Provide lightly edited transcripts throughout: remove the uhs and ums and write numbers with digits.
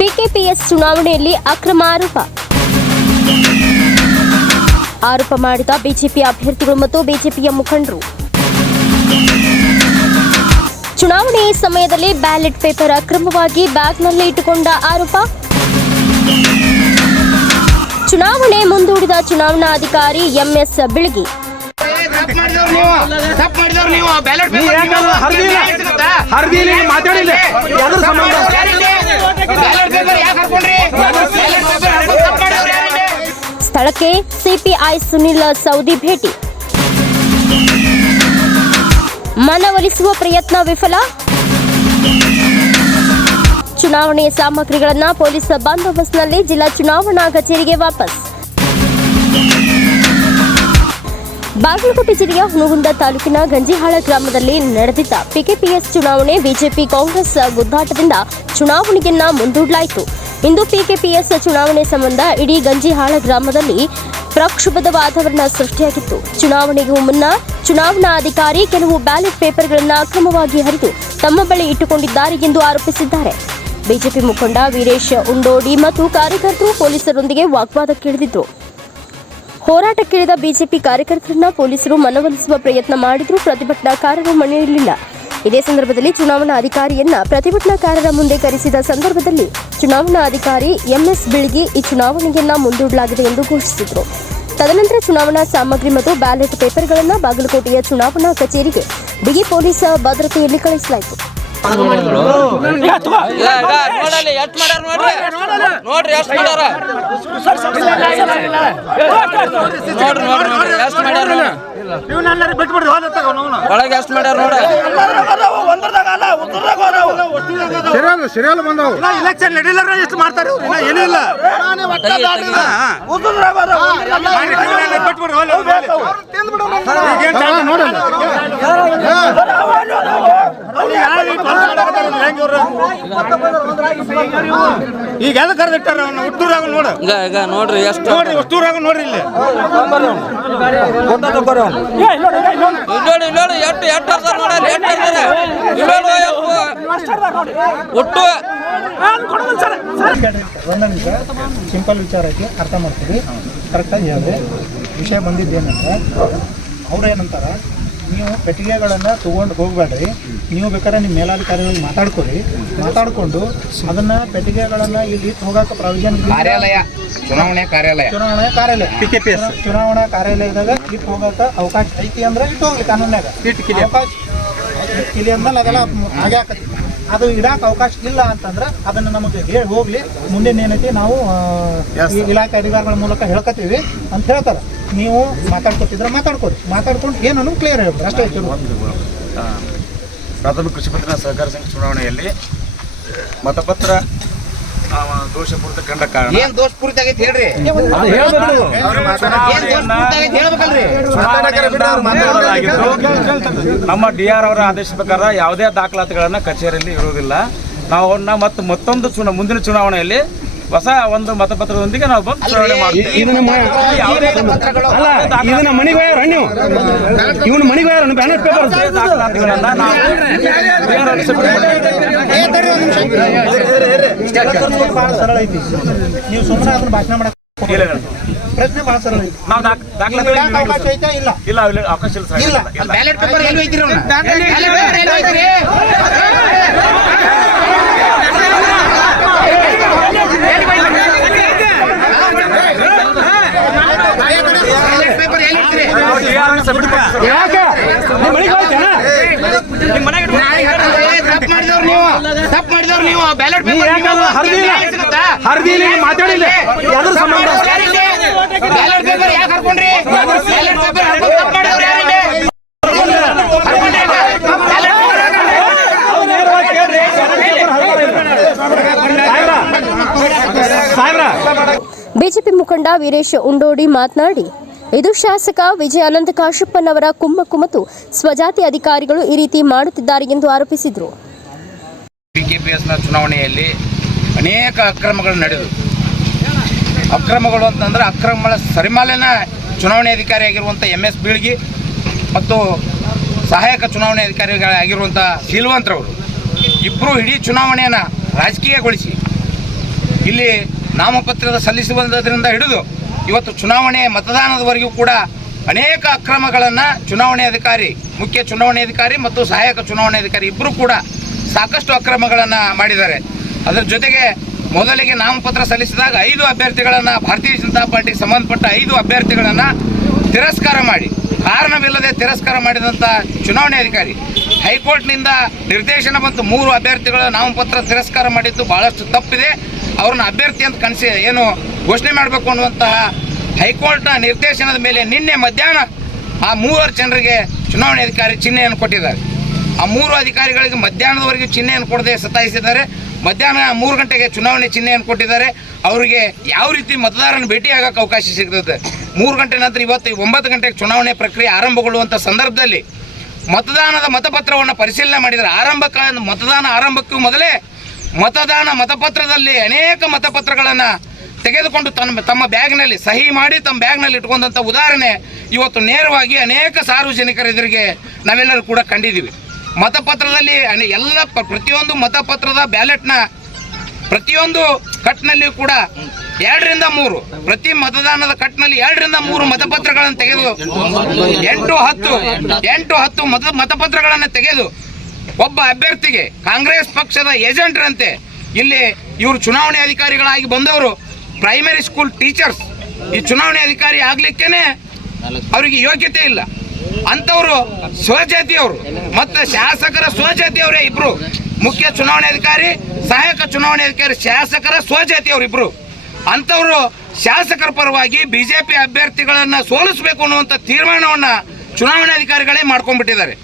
PKPS ಚುನಾವಣೆಯಲ್ಲಿ ಅಕ್ರಮ ಆರೋಪ ಮಾಡಿದ ಬಿಜೆಪಿ ಅಭ್ಯರ್ಥಿಗಳು ಮತ್ತು ಬಿಜೆಪಿಯ ಮುಖಂಡರು. ಚುನಾವಣೆ ಸಮಯದಲ್ಲಿ ಬ್ಯಾಲೆಟ್ ಪೇಪರ್ ಅಕ್ರಮವಾಗಿ ಬ್ಯಾಗ್ನಲ್ಲಿ ಇಟ್ಟುಕೊಂಡ ಆರೋಪ. ಚುನಾವಣೆ ಮುಂದೂಡಿದ ಚುನಾವಣಾಧಿಕಾರಿ ಎಂಎಸ್ ಬಿಳಗಿ. ಸ್ಥಳಕ್ಕೆ ಸಿಪಿಐ ಸುನಿಲ್ ಸೌದಿ ಭೇಟಿ. ಮನವೊಲಿಸುವ ಪ್ರಯತ್ನ ವಿಫಲ. ಚುನಾವಣೆ ಸಾಮಗ್ರಿಗಳನ್ನು ಪೊಲೀಸ್ ಬಂದೋಬಸ್ತ್ನಲ್ಲಿ ಜಿಲ್ಲಾ ಚುನಾವಣಾ ಕಚೇರಿಗೆ ವಾಪಸ್. ಬಾಗಲಕೋಟೆ ಜಿಲ್ಲೆಯ ಹುನಗುಂದ ತಾಲೂಕಿನ ಗಂಜಿಹಾಳ ಗ್ರಾಮದಲ್ಲಿ ನಡೆದಿದ್ದ ಪಿಕೆಪಿಎಸ್ ಚುನಾವಣೆ ಬಿಜೆಪಿ ಕಾಂಗ್ರೆಸ್ ಗುದ್ದಾಟದಿಂದ ಚುನಾವಣೆಯನ್ನ ಮುಂದೂಡಲಾಯಿತು. ಇಂದು ಪಿಕೆಪಿಎಸ್ ಚುನಾವಣೆ ಸಂಬಂಧ ಇಡೀ ಗಂಜಿಹಾಳ ಗ್ರಾಮದಲ್ಲಿ ಪ್ರಕ್ಷುಬ್ಧ ವಾತಾವರಣ ಸೃಷ್ಟಿಯಾಗಿತ್ತು. ಚುನಾವಣೆಗೂ ಮುನ್ನ ಚುನಾವಣಾಧಿಕಾರಿ ಕೆಲವು ಬ್ಯಾಲೆಟ್ ಪೇಪರ್ಗಳನ್ನು ಅಕ್ರಮವಾಗಿ ಹರಿದು ತಮ್ಮ ಬಳಿ ಇಟ್ಟುಕೊಂಡಿದ್ದಾರೆ ಎಂದು ಆರೋಪಿಸಿದ್ದಾರೆ. ಬಿಜೆಪಿ ಮುಖಂಡ ವೀರೇಶ್ ಉಂಡೋಡಿ ಮತ್ತು ಕಾರ್ಯಕರ್ತರು ಪೊಲೀಸರೊಂದಿಗೆ ವಾಗ್ವಾದಕ್ಕಿಳಿದಿದ್ದರು. ಹೋರಾಟಕ್ಕಿಳಿದ ಬಿಜೆಪಿ ಕಾರ್ಯಕರ್ತರನ್ನ ಪೊಲೀಸರು ಮನವೊಲಿಸುವ ಪ್ರಯತ್ನ ಮಾಡಿದರೂ ಪ್ರತಿಭಟನಾಕಾರರು ಮಣಿಯಲಿಲ್ಲ. ಇದೇ ಸಂದರ್ಭದಲ್ಲಿ ಚುನಾವಣಾ ಅಧಿಕಾರಿಯನ್ನ ಪ್ರತಿಭಟನಾಕಾರರ ಮುಂದೆ ಕರೆಸಿದ ಸಂದರ್ಭದಲ್ಲಿ ಚುನಾವಣಾಧಿಕಾರಿ ಎಂಎಸ್ ಬಿಳಗಿ ಈ ಚುನಾವಣೆಯನ್ನ ಮುಂದೂಡಲಾಗಿದೆ ಎಂದು ಘೋಷಿಸಿದರು. ತದನಂತರ ಚುನಾವಣಾ ಸಾಮಗ್ರಿ ಮತ್ತು ಬ್ಯಾಲೆಟ್ ಪೇಪರ್ಗಳನ್ನು ಬಾಗಲಕೋಟೆಯ ಚುನಾವಣಾ ಕಚೇರಿಗೆ ಬಿಗಿ ಪೊಲೀಸ್ ಭದ್ರತೆಯಲ್ಲಿ ಕಳಿಸಲಾಯಿತು. ಇಲೆಕ್ಷನ್ ನಡೀಲಾರ ಎಷ್ಟು ಮಾಡ್ತಾರೆ ಏನಿಲ್ಲ. ಈಗ ಎಲ್ಲ ಕರೆದಿಟ್ಟಾರ ಹುಟ್ಟೂರಾಗ ನೋಡ್ರಿ ಎಷ್ಟು ನೋಡ್ರಿ ಹುಟ್ಟೂರಾಗ ನೋಡ್ರಿ ಇಲ್ಲಿ ಸಿಂಪಲ್ ವಿಚಾರಕ್ಕೆ ಅರ್ಥ ಮಾಡ್ತೀವಿ. ಕರೆಕ್ಟಾಗಿ ಹೇಳಿದ್ರೆ ವಿಷಯ ಬಂದಿದ್ದೇನಂದ್ರೆ ಅವ್ರೇನಂತಾರ, ನೀವು ಪೆಟ್ಟಿಗೆಗಳನ್ನು ತೊಗೊಂಡು ಹೋಗಬೇಡ್ರಿ, ನೀವು ಬೇಕಾದ್ರೆ ನಿಮ್ಮ ಮೇಲಾಧಿಕಾರಿಗಳಿಗೆ ಮಾತಾಡ್ಕೊಂಡು ಅದನ್ನ ಪೆಟ್ಟಿಗೆಗಳನ್ನು ಇಲ್ಲಿ ಹೋಗಕ್ಕೆ ಪ್ರಾವಿಷನ್ ಚುನಾವಣಾ ಕಾರ್ಯಾಲಯ ಚುನಾವಣಾ ಕಾರ್ಯಾಲಯದಾಗ ಇಟ್ಟು ಹೋಗಕ್ಕೆ ಅವಕಾಶ ಐತಿ ಅಂದ್ರೆ ಇಟ್ಟು ಹೋಗ್ಲಿ. ಕಾನೂನಾಗ ಅವಕಾಶ ಇಲ್ಲಿ ಅಂದ್ಮೇಲೆ ಅದೆಲ್ಲ ಹಾಗೆ ಆಕತಿ. ಅದು ಇಡಕ್ಕೆ ಅವಕಾಶ ಇಲ್ಲ ಅಂತಂದ್ರೆ ಅದನ್ನು ನಮಗೆ ಹೇಳಿ ಹೋಗ್ಲಿ, ಮುಂದಿನ ಏನೈತಿ ನಾವು ಇಲಾಖೆ ಅಧಿಕಾರಿಗಳ ಮೂಲಕ ಹೇಳ್ಕೊತೀವಿ ಅಂತ ಹೇಳ್ತಾರೆ. ನೀವು ಮಾತಾಡ್ಕೊತಿದ್ರೆ ಮಾತಾಡ್ಕೊಂಡು ಏನನ್ನು ಕ್ಲಿಯರ್ ಹೇಳ್ಬೋದು ಅಷ್ಟೇ. ಪ್ರಾಥಮಿಕ ಕೃಷಿ ಪತ್ತಿನ ಸಹಕಾರ ಸಂಘ ಚುನಾವಣೆಯಲ್ಲಿ ಮತಪತ್ರ ದೋಷಪೂರಿತ ಕಂಡ ಕಾರಣ ದೋಷಪೂರಿತ ಆಗೈತೆ ಹೇಳ್ರಿ. ನಮ್ಮ DR ಅವರ ಆದೇಶದ ಪ್ರಕಾರ ಯಾವುದೇ ದಾಖಲಾತಿಗಳನ್ನ ಕಚೇರಿಯಲ್ಲಿ ಇರುವುದಿಲ್ಲ. ನಾವು ಅವನ್ನ ಮತ್ತೊಂದು ಮುಂದಿನ ಚುನಾವಣೆಯಲ್ಲಿ ಹೊಸ ಒಂದು ಮತಪತ್ರದೊಂದಿಗೆ ನಾವು ಬಂದು ಚುನಾವಣೆ ಮಾಡ್ತೀವಿ. ದಾಖಲಾತಿಗಳನ್ನ ಭಾಳ ಸರಳ ಐತಿ. ನೀವು ಸುಮ್ಮನೆ ಅದನ್ನ ಭಾಷಣ ಮಾಡಕ್ ಪ್ರಶ್ನೆ ಭಾಳ ಸರಳ ಐತಿ. ನಾವು ಅವಕಾಶ ಐತಾ ಇಲ್ಲ ಅವಕಾಶ ಇಲ್ಲ. ಬ್ಯಾಲೆಟ್ ಪೇಪರ್ ಎಲ್ಲಿ ಐತಿರಿ? ತಪ್ಪು ಮಾಡಿದವ್ರು ನೀವು ಬ್ಯಾಲೆಟ್ ಪೇಪರ್ ಮಾತಾಡಿಲ್ಲ. ಬ್ಯಾಲೆಟ್ ಪೇಪರ್ ಯಾಕೆ ಹರ್ಕೊಂಡ್ರಿ? ಬ್ಯಾಲೆಟ್ ಪೇಪರ್ ಹರ್ಕೊಂಡು ತಪ್ಪು ಮಾಡಿದವ್ರು ಯಾರಿದೆ? ಬಿಜೆಪಿ ಮುಖಂಡ ವೀರೇಶ್ ಉಂಡೋಡಿ ಮಾತನಾಡಿ, ಇದು ಶಾಸಕ ವಿಜಯ ಅನಂತ ಕಾಶಪ್ಪನವರ ಕುಮ್ಮಕ್ಕು ಮತ್ತು ಸ್ವಜಾತಿ ಅಧಿಕಾರಿಗಳು ಈ ರೀತಿ ಮಾಡುತ್ತಿದ್ದಾರೆ ಎಂದು ಆರೋಪಿಸಿದರು. ಪಿಕೆಪಿಎಸ್ನ ಚುನಾವಣೆಯಲ್ಲಿ ಅನೇಕ ಅಕ್ರಮಗಳು ನಡೆದು ಅಕ್ರಮಗಳು ಅಂತಂದ್ರೆ ಅಕ್ರಮಗಳ ಸರಿಮಾಲೆನ ಚುನಾವಣೆ ಅಧಿಕಾರಿ ಆಗಿರುವಂಥ MS ಬೀಳ್ಗಿ ಮತ್ತು ಸಹಾಯಕ ಚುನಾವಣೆ ಅಧಿಕಾರಿಗಳಾಗಿರುವಂಥ ಶೀಲವಂತರವರು ಇಬ್ಬರು ಇಡೀ ಚುನಾವಣೆಯನ್ನು ರಾಜಕೀಯಗೊಳಿಸಿ ಇಲ್ಲಿ ನಾಮಪತ್ರದ ಸಲ್ಲಿಸುವುದರಿಂದ ಹಿಡಿದು ಇವತ್ತು ಚುನಾವಣೆ ಮತದಾನದವರೆಗೂ ಕೂಡ ಅನೇಕ ಅಕ್ರಮಗಳನ್ನು ಚುನಾವಣೆ ಅಧಿಕಾರಿ, ಮುಖ್ಯ ಚುನಾವಣೆ ಅಧಿಕಾರಿ ಮತ್ತು ಸಹಾಯಕ ಚುನಾವಣೆ ಅಧಿಕಾರಿ ಇಬ್ಬರು ಕೂಡ ಸಾಕಷ್ಟು ಅಕ್ರಮಗಳನ್ನು ಮಾಡಿದ್ದಾರೆ. ಅದರ ಜೊತೆಗೆ ಮೊದಲಿಗೆ ನಾಮಪತ್ರ ಸಲ್ಲಿಸಿದಾಗ 5 ಅಭ್ಯರ್ಥಿಗಳನ್ನು, ಭಾರತೀಯ ಜನತಾ ಪಾರ್ಟಿಗೆ ಸಂಬಂಧಪಟ್ಟ 5 ಅಭ್ಯರ್ಥಿಗಳನ್ನು ತಿರಸ್ಕಾರ ಮಾಡಿ, ಕಾರಣವಿಲ್ಲದೆ ತಿರಸ್ಕಾರ ಮಾಡಿದಂಥ ಚುನಾವಣೆ ಅಧಿಕಾರಿ ಹೈಕೋರ್ಟ್ನಿಂದ ನಿರ್ದೇಶನ ಬಂತು 3 ಅಭ್ಯರ್ಥಿಗಳ ನಾಮಪತ್ರ ತಿರಸ್ಕಾರ ಮಾಡಿದ್ದು ಭಾಳಷ್ಟು ತಪ್ಪಿದೆ, ಅವ್ರನ್ನ ಅಭ್ಯರ್ಥಿ ಅಂತ ಏನು ಘೋಷಣೆ ಮಾಡಬೇಕು ಅನ್ನುವಂತಹ ಹೈಕೋರ್ಟ್ನ ನಿರ್ದೇಶನದ ಮೇಲೆ ನಿನ್ನೆ ಮಧ್ಯಾಹ್ನ ಆ 3 ಜನರಿಗೆ ಚುನಾವಣೆ ಅಧಿಕಾರಿ ಚಿಹ್ನೆಯನ್ನು ಕೊಟ್ಟಿದ್ದಾರೆ. ಆ 3 ಅಧಿಕಾರಿಗಳಿಗೆ ಮಧ್ಯಾಹ್ನದವರೆಗೆ ಚಿಹ್ನೆಯನ್ನು ಕೊಡದೆ ಸತಾಯಿಸಿದ್ದಾರೆ. ಮಧ್ಯಾಹ್ನ 3 ಗಂಟೆಗೆ ಚುನಾವಣೆ ಚಿಹ್ನೆಯನ್ನು ಕೊಟ್ಟಿದ್ದಾರೆ. ಅವರಿಗೆ ಯಾವ ರೀತಿ ಮತದಾರನ ಭೇಟಿಯಾಗಕ್ಕೆ ಅವಕಾಶ ಸಿಗ್ತದೆ? 3 ಗಂಟೆ ನಂತರ ಇವತ್ತು 9 ಗಂಟೆಗೆ ಚುನಾವಣೆ ಪ್ರಕ್ರಿಯೆ ಆರಂಭಗೊಳ್ಳುವಂಥ ಸಂದರ್ಭದಲ್ಲಿ ಮತದಾನದ ಮತಪತ್ರವನ್ನು ಪರಿಶೀಲನೆ ಮಾಡಿದ್ದಾರೆ. ಮತದಾನ ಆರಂಭಕ್ಕೂ ಮೊದಲೇ ಮತಪತ್ರದಲ್ಲಿ ಅನೇಕ ಮತಪತ್ರಗಳನ್ನು ತೆಗೆದುಕೊಂಡು ತಮ್ಮ ಬ್ಯಾಗ್ನಲ್ಲಿ ಸಹಿ ಮಾಡಿ ತಮ್ಮ ಬ್ಯಾಗ್ನಲ್ಲಿ ಇಟ್ಕೊಂಡಂಥ ಉದಾಹರಣೆ ಇವತ್ತು ನೇರವಾಗಿ ಅನೇಕ ಸಾರ್ವಜನಿಕರ ಎದುರಿಗೆ ನಾವೆಲ್ಲರೂ ಕೂಡ ಕಂಡಿದ್ದೀವಿ. ಮತಪತ್ರದಲ್ಲಿ ಪ್ರತಿಯೊಂದು ಮತಪತ್ರದ ಬ್ಯಾಲೆಟ್ನ ಪ್ರತಿಯೊಂದು ಕಟ್ನಲ್ಲಿಯೂ ಕೂಡ 2 ರಿಂದ 3 ಪ್ರತಿ ಮತದಾನದ ಕಟ್ನಲ್ಲಿ 2 ರಿಂದ 3 ಮತಪತ್ರಗಳನ್ನು ತೆಗೆದು 8-10 ಮತಪತ್ರಗಳನ್ನು ತೆಗೆದು ಒಬ್ಬ ಅಭ್ಯರ್ಥಿಗೆ ಕಾಂಗ್ರೆಸ್ ಪಕ್ಷದ ಏಜೆಂಟ್ರಂತೆ ಇಲ್ಲಿ ಇವರು ಚುನಾವಣೆ ಅಧಿಕಾರಿಗಳಾಗಿ ಬಂದವರು ಪ್ರೈಮರಿ ಸ್ಕೂಲ್ ಟೀಚರ್ಸ್, ಈ ಚುನಾವಣೆ ಅಧಿಕಾರಿ ಆಗ್ಲಿಕ್ಕೇನೆ ಅವರಿಗೆ ಯೋಗ್ಯತೆ ಇಲ್ಲ. ಅಂಥವರು ಸ್ವಜಾತಿಯವರು ಮತ್ತು ಶಾಸಕರ ಸ್ವಜಾತಿಯವರೇ ಇಬ್ರು, ಮುಖ್ಯ ಚುನಾವಣೆ ಅಧಿಕಾರಿ, ಸಹಾಯಕ ಚುನಾವಣೆ ಅಧಿಕಾರಿ, ಶಾಸಕರ ಸ್ವಜಾತಿಯವರು ಇಬ್ರು. ಅಂಥವರು ಶಾಸಕರ ಪರವಾಗಿ ಬಿಜೆಪಿ ಅಭ್ಯರ್ಥಿಗಳನ್ನು ಸೋಲಿಸಬೇಕು ಅನ್ನುವಂಥ ತೀರ್ಮಾನವನ್ನು ಚುನಾವಣೆ ಅಧಿಕಾರಿಗಳೇ ಮಾಡ್ಕೊಂಡ್ಬಿಟ್ಟಿದ್ದಾರೆ.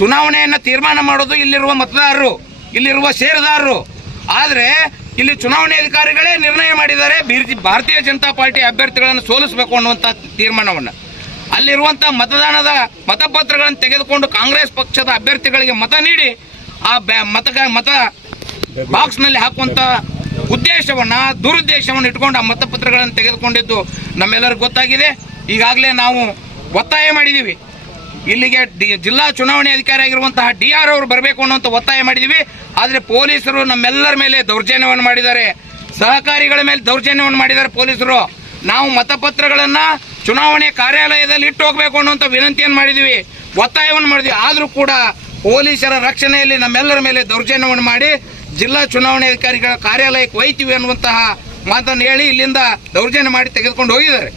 ಚುನಾವಣೆಯನ್ನು ತೀರ್ಮಾನ ಮಾಡೋದು ಇಲ್ಲಿರುವ ಮತದಾರರು, ಇಲ್ಲಿರುವ ಷೇರುದಾರರು. ಆದರೆ ಇಲ್ಲಿ ಚುನಾವಣೆ ಅಧಿಕಾರಿಗಳೇ ನಿರ್ಣಯ ಮಾಡಿದ್ದಾರೆ ಭಾರತೀಯ ಜನತಾ ಪಾರ್ಟಿ ಅಭ್ಯರ್ಥಿಗಳನ್ನು ಸೋಲಿಸಬೇಕು ಅನ್ನುವಂಥ ತೀರ್ಮಾನವನ್ನು. ಅಲ್ಲಿರುವಂಥ ಮತಪತ್ರಗಳನ್ನು ತೆಗೆದುಕೊಂಡು ಕಾಂಗ್ರೆಸ್ ಪಕ್ಷದ ಅಭ್ಯರ್ಥಿಗಳಿಗೆ ಮತ ನೀಡಿ ಆ ಮತ ಬಾಕ್ಸ್ನಲ್ಲಿ ಹಾಕುವಂಥ ದುರುದ್ದೇಶವನ್ನು ಇಟ್ಕೊಂಡು ಆ ಮತಪತ್ರಗಳನ್ನು ತೆಗೆದುಕೊಂಡಿದ್ದು ನಮ್ಮೆಲ್ಲರಿಗೂ ಗೊತ್ತಾಗಿದೆ. ಈಗಾಗಲೇ ನಾವು ಒತ್ತಾಯ ಮಾಡಿದ್ದೀವಿ, ಇಲ್ಲಿಗೆ ಜಿಲ್ಲಾ ಚುನಾವಣೆ ಅಧಿಕಾರಿ ಆಗಿರುವಂತಹ DR ಅವರು ಬರಬೇಕು ಅನ್ನುವಂಥ ಒತ್ತಾಯ ಮಾಡಿದ್ದೀವಿ. ಆದರೆ ಪೊಲೀಸರು ನಮ್ಮೆಲ್ಲರ ಮೇಲೆ ದೌರ್ಜನ್ಯವನ್ನು ಮಾಡಿದ್ದಾರೆ, ಸಹಕಾರಿಗಳ ಮೇಲೆ ದೌರ್ಜನ್ಯವನ್ನು ಮಾಡಿದ್ದಾರೆ ಪೊಲೀಸರು. ನಾವು ಮತಪತ್ರಗಳನ್ನು ಚುನಾವಣೆ ಕಾರ್ಯಾಲಯದಲ್ಲಿ ಇಟ್ಟು ಹೋಗಬೇಕು ಅನ್ನುವಂಥ ವಿನಂತಿಯನ್ನು ಮಾಡಿದ್ದೀವಿ, ಒತ್ತಾಯವನ್ನು ಮಾಡಿದ್ವಿ. ಆದರೂ ಕೂಡ ಪೊಲೀಸರ ರಕ್ಷಣೆಯಲ್ಲಿ ನಮ್ಮೆಲ್ಲರ ಮೇಲೆ ದೌರ್ಜನ್ಯವನ್ನು ಮಾಡಿ ಜಿಲ್ಲಾ ಚುನಾವಣೆ ಅಧಿಕಾರಿಗಳ ಕಾರ್ಯಾಲಯಕ್ಕೆ ಒಯ್ತೀವಿ ಅನ್ನುವಂತಹ ಮಾತನ್ನು ಹೇಳಿ ಇಲ್ಲಿಂದ ದೌರ್ಜನ್ಯ ಮಾಡಿ ತೆಗೆದುಕೊಂಡು ಹೋಗಿದ್ದಾರೆ.